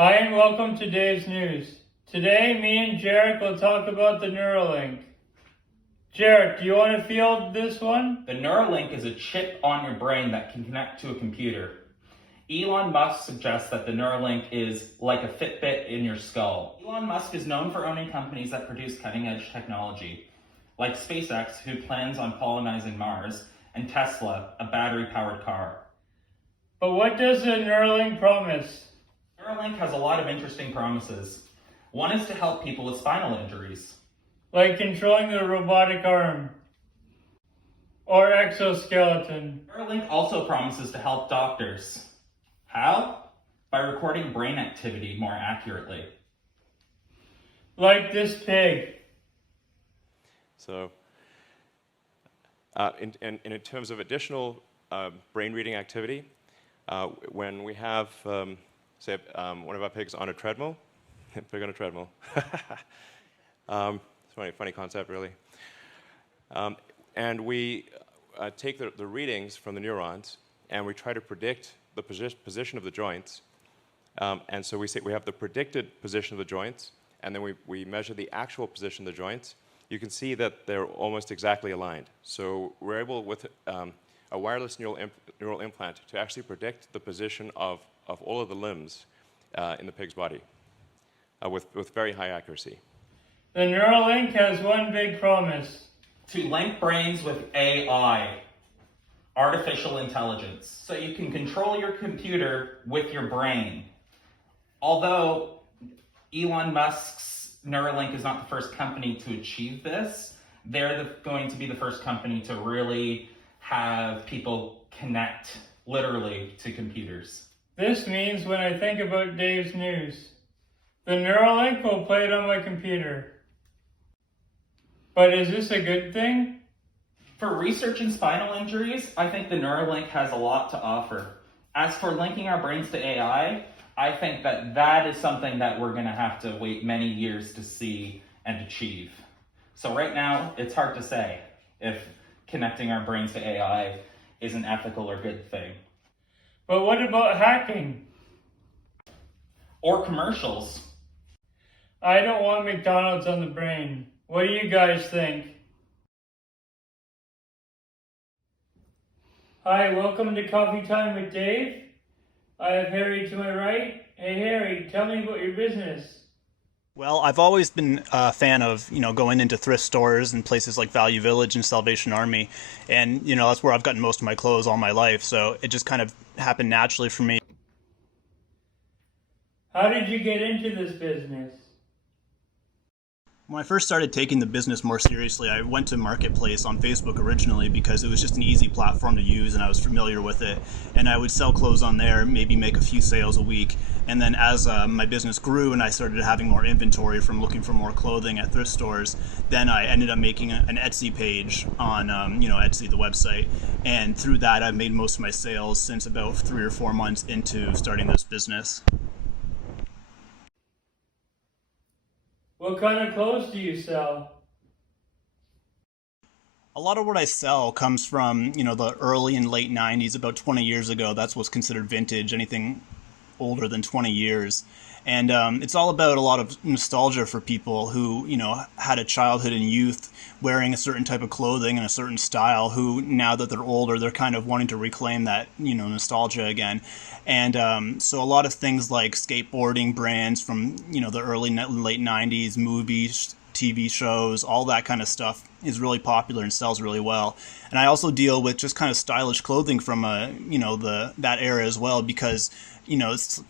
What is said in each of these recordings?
Hi and welcome to Dave's News. Today, me and Jarek will talk about the Neuralink. Jarek, do you want to field this one? The Neuralink is a chip on your brain that can connect to a computer. Elon Musk suggests that the Neuralink is like a Fitbit in your skull. Elon Musk is known for owning companies that produce cutting-edge technology, like SpaceX, who plans on colonizing Mars, and Tesla, a battery-powered car. But what does the Neuralink promise? Neuralink has a lot of interesting promises. One is to help people with spinal injuries. Like controlling the robotic arm or exoskeleton. Neuralink also promises to help doctors. How? By recording brain activity more accurately. Like this pig. So, in terms of additional brain reading activity, when we have, say, one of our pigs on a treadmill, pig on a treadmill. It's a funny concept, really. And we take the readings from the neurons, and we try to predict the position of the joints. And so we have the predicted position of the joints, and then we measure the actual position of the joints. You can see that they're almost exactly aligned. So we're able, with a wireless neural implant, to actually predict the position of all of the limbs in the pig's body with very high accuracy. The Neuralink has one big promise. To link brains with AI, artificial intelligence, so you can control your computer with your brain. Although Elon Musk's Neuralink is not the first company to achieve this, they're going to be the first company to really have people connect literally to computers. This means when I think about Dave's News, the Neuralink will play it on my computer. But is this a good thing? For research in spinal injuries, I think the Neuralink has a lot to offer. As for linking our brains to AI, I think that is something that we're going to have to wait many years to see and achieve. So right now, it's hard to say if connecting our brains to AI is an ethical or good thing. But what about hacking? Or commercials. I don't want McDonald's on the brain. What do you guys think? Hi, welcome to Coffee Time with Dave. I have Harry to my right. Hey Harry, tell me about your business. Well, I've always been a fan of, going into thrift stores and places like Value Village and Salvation Army. And, that's where I've gotten most of my clothes all my life. So it just kind of happened naturally for me. How did you get into this business? When I first started taking the business more seriously, I went to Marketplace on Facebook originally because it was just an easy platform to use and I was familiar with it. And I would sell clothes on there, maybe make a few sales a week. And then as my business grew and I started having more inventory from looking for more clothing at thrift stores, then I ended up making an Etsy page on, Etsy, the website. And through that, I've made most of my sales since about 3 or 4 months into starting this business. What kind of clothes do you sell? A lot of what I sell comes from, the early and late 90s, about 20 years ago. That's what's considered vintage, anything older than 20 years. And it's all about a lot of nostalgia for people who, had a childhood and youth wearing a certain type of clothing and a certain style, who now that they're older, they're kind of wanting to reclaim that, nostalgia again. And so a lot of things like skateboarding brands from, the early late 90s, movies, TV shows, all that kind of stuff is really popular and sells really well. And I also deal with just kind of stylish clothing from, that era as well, because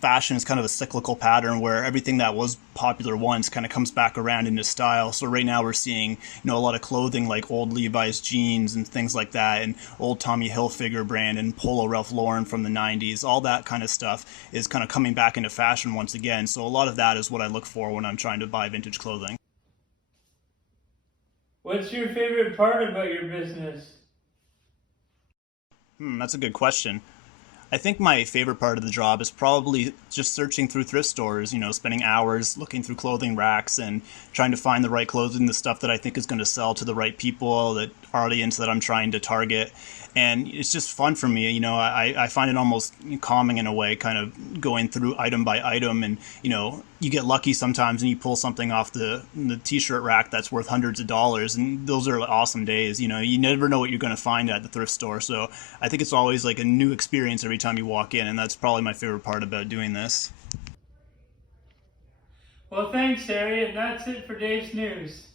fashion is kind of a cyclical pattern where everything that was popular once kind of comes back around into style. So right now we're seeing, a lot of clothing like old Levi's jeans and things like that, and old Tommy Hilfiger brand and Polo Ralph Lauren from the 90s. All that kind of stuff is kind of coming back into fashion once again. So a lot of that is what I look for when I'm trying to buy vintage clothing. What's your favorite part about your business? That's a good question. I think my favorite part of the job is probably just searching through thrift stores, spending hours looking through clothing racks and trying to find the right clothing, the stuff that I think is going to sell to the right people that audience that I'm trying to target. And it's just fun for me. You know, I find it almost calming in a way, kind of going through item by item. And, you know, you get lucky sometimes and you pull something off the t-shirt rack that's worth hundreds of dollars. And those are awesome days. You know, you never know what you're going to find at the thrift store. So I think it's always like a new experience every time you walk in. And that's probably my favorite part about doing this. Well, thanks, Harry, and that's it for Dave's News.